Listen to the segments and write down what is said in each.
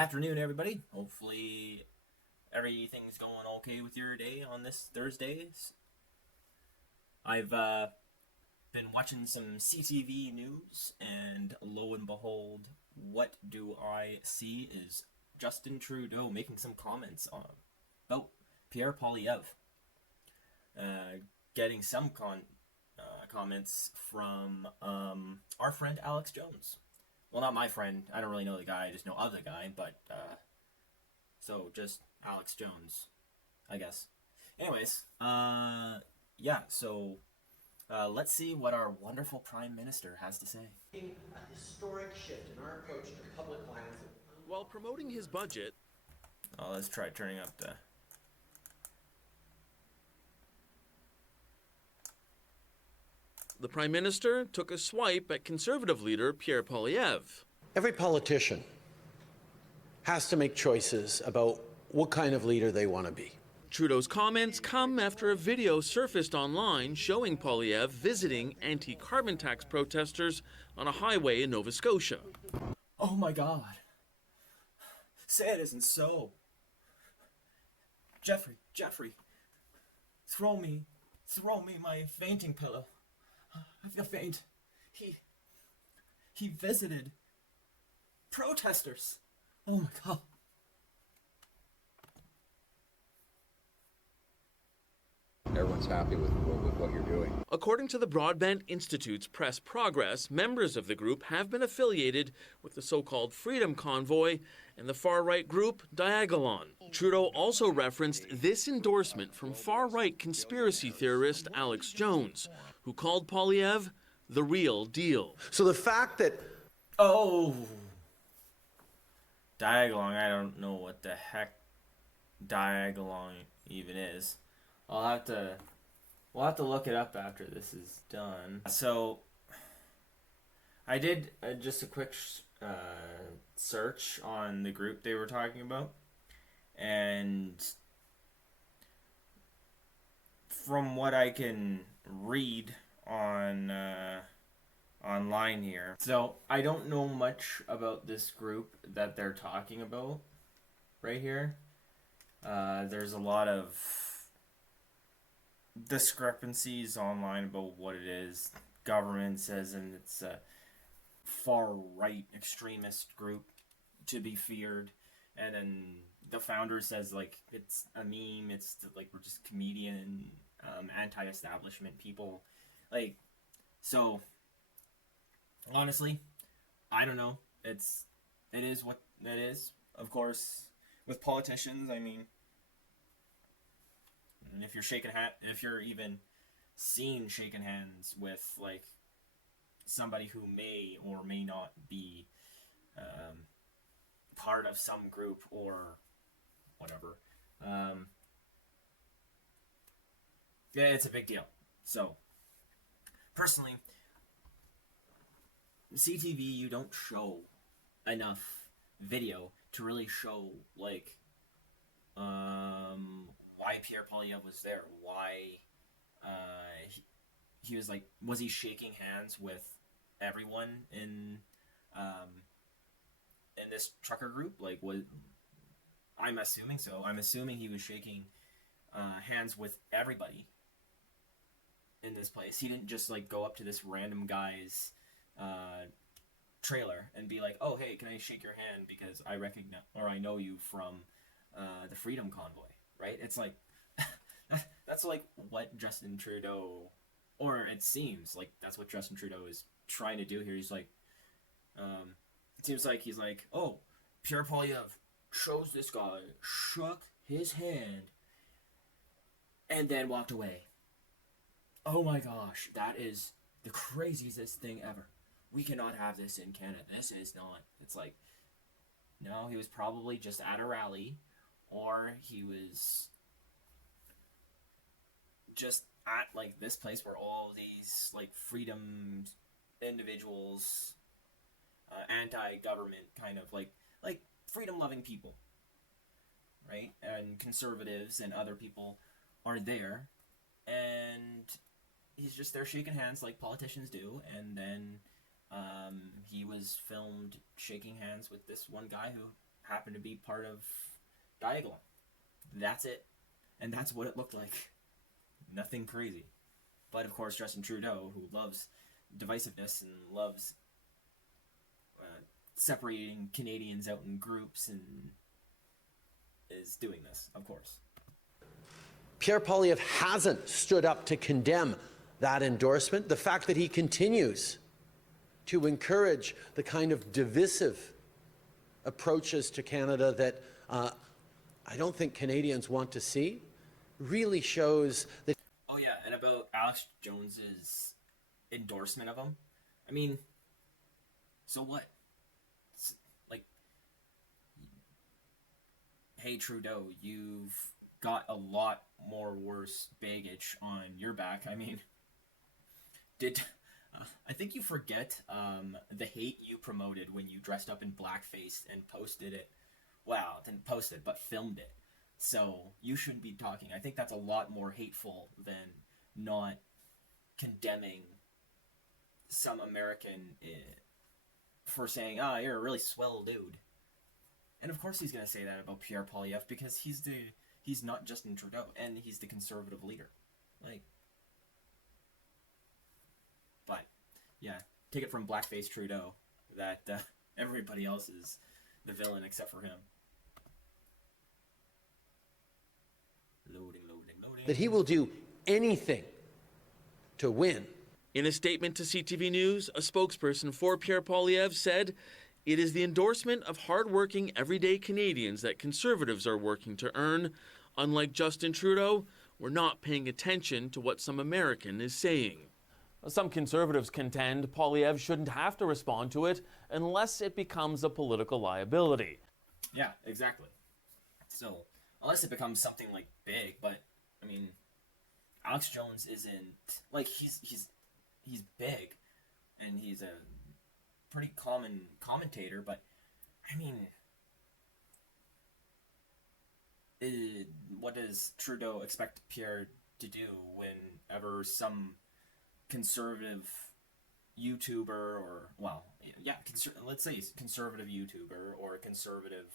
Afternoon, everybody. Hopefully everything's going okay with your day on this Thursday. I've been watching some CTV news, and lo and behold, what do I see is Justin Trudeau making some comments about Pierre Poilievre. Getting some comments from our friend Alex Jones. Well, not my friend. I don't really know the guy. I just know of the guy. But, so just Alex Jones, I guess. Anyways, yeah, so let's see what our wonderful Prime Minister has to say. A historic shift in our approach to public lands. While promoting his budget... Oh, let's try turning up the... The Prime Minister took a swipe at Conservative leader Pierre Poilievre. Every politician has to make choices about what kind of leader they want to be. Trudeau's comments come after a video surfaced online showing Poilievre visiting anti-carbon tax protesters on a highway in Nova Scotia. Oh my God. Say it isn't so. Jeffrey, throw me my fainting pillow. I feel faint. He visited protesters. Oh my God. Everyone's happy with what you're doing. According to the Broadband Institute's Press Progress, members of the group have been affiliated with the so-called Freedom Convoy and the far-right group Diagolon. Trudeau also referenced this endorsement from far-right conspiracy theorist Alex Jones, who called Poilievre the real deal. So the fact that... Oh. Diagolon, I don't know what the heck Diagolon even is. We'll have to look it up after this is done. So, I did just a quick search on the group they were talking about, and from what I can read on online here, so I don't know much about this group that they're talking about right here. There's a lot of discrepancies online about what it is. Government says, and it's a far-right extremist group to be feared, and then the founder says like it's a meme, it's like we're just comedian anti-establishment people, like. So honestly, I don't know. It is what it is. Of course, with politicians, I mean, and if you're even seen shaking hands with like somebody who may or may not be part of some group or whatever, yeah, it's a big deal. So personally, CTV, you don't show enough video to really show like why Pierre Poilievre was there, why he was like, was he shaking hands with everyone in this trucker group? Like, I'm assuming so. I'm assuming he was shaking hands with everybody in this place. He didn't just like go up to this random guy's trailer and be like, oh hey, can I shake your hand because I recognize or I know you from the Freedom Convoy, right? It's like that's like what Justin Trudeau, or it seems like that's what Justin Trudeau is trying to do here. He's like, it seems like he's like, oh, Pierre Poilievre chose this guy, shook his hand, and then walked away. Oh my gosh, that is the craziest thing ever. We cannot have this in Canada. This is not. It's like, no, he was probably just at a rally, or he was just at like this place where all these like freedom individuals, anti-government kind of like freedom-loving people, right, and conservatives and other people are there, and he's just there shaking hands like politicians do, and then he was filmed shaking hands with this one guy who happened to be part of Diagolon. That's it. And that's what it looked like. Nothing crazy. But of course, Justin Trudeau, who loves divisiveness and loves separating Canadians out in groups, and is doing this, of course. Pierre Poilievre hasn't stood up to condemn that endorsement. The fact that he continues to encourage the kind of divisive approaches to Canada that I don't think Canadians want to see really shows that. Oh yeah, and about Alex Jones's endorsement of him. I mean, so what? It's like, hey Trudeau, you've got a lot more worse baggage on your back. I mean, I think you forget the hate you promoted when you dressed up in blackface and posted it. Well, didn't post it, but filmed it. So you shouldn't be talking. I think that's a lot more hateful than not condemning some American for saying, you're a really swell dude. And of course he's going to say that about Pierre Poilievre, because he's not Justin Trudeau, and he's the conservative leader. Like, but yeah, take it from blackface Trudeau that everybody else is the villain except for him. Loading. That he will do anything to win. In a statement to CTV News, a spokesperson for Pierre Poilievre said, "It is the endorsement of hard-working, everyday Canadians that Conservatives are working to earn. Unlike Justin Trudeau, we're not paying attention to what some American is saying." Some Conservatives contend Poilievre shouldn't have to respond to it unless it becomes a political liability. Yeah, exactly. So, unless it becomes something like big, but I mean, Alex Jones isn't like he's big, and he's a pretty common commentator. But I mean, what does Trudeau expect Pierre to do whenever some conservative YouTuber, or let's say conservative YouTuber or a conservative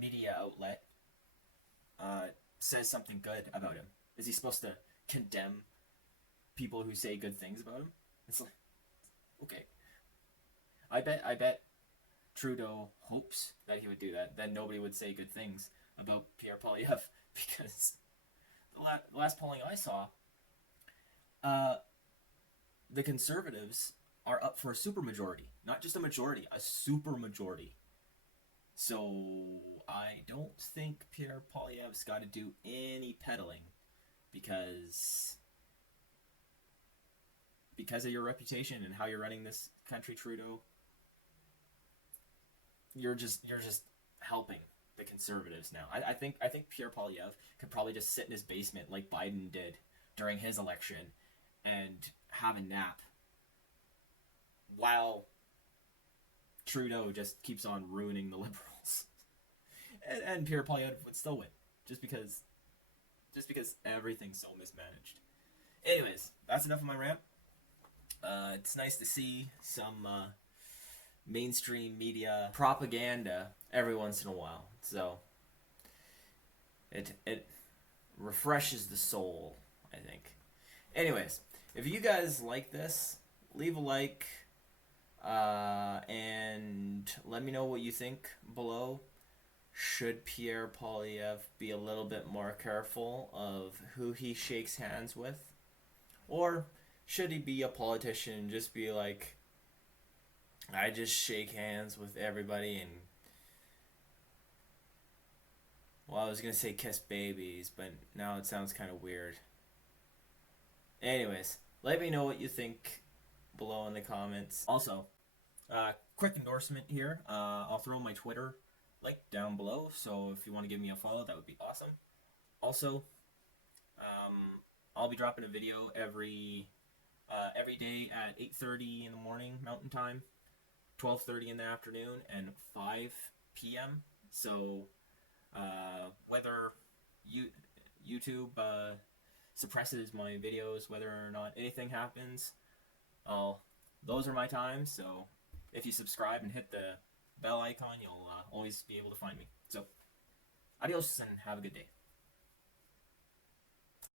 media outlet says something good about him? Is he supposed to condemn people who say good things about him? It's like, okay. I bet Trudeau hopes that he would do that. Then nobody would say good things about Pierre Poilievre, because the last polling I saw, the Conservatives are up for a supermajority. Not just a majority, a supermajority. So I don't think Pierre Poilievre's got to do any peddling, because of your reputation and how you're running this country, Trudeau. You're just helping the Conservatives now. I think Pierre Poilievre could probably just sit in his basement like Biden did during his election and have a nap while Trudeau just keeps on ruining the Liberals. And Pierre Poilievre would still win, just because everything's so mismanaged. Anyways, that's enough of my rant. It's nice to see some mainstream media propaganda every once in a while. So it refreshes the soul, I think. Anyways, if you guys like this, leave a like, and let me know what you think below. Should Pierre Poilievre be a little bit more careful of who he shakes hands with? Or should he be a politician and just be like, I just shake hands with everybody and, well, I was going to say kiss babies, but now it sounds kind of weird. Anyways, let me know what you think below in the comments. Also, quick endorsement here. I'll throw my Twitter link down below, so if you want to give me a follow, that would be awesome. Also, I'll be dropping a video every day at 8:30 in the morning Mountain Time, 12:30 in the afternoon, and 5 p.m. So whether YouTube suppresses my videos, whether or not anything happens, those are my times. So if you subscribe and hit the bell icon, you'll always be able to find me. So, adios and have a good day.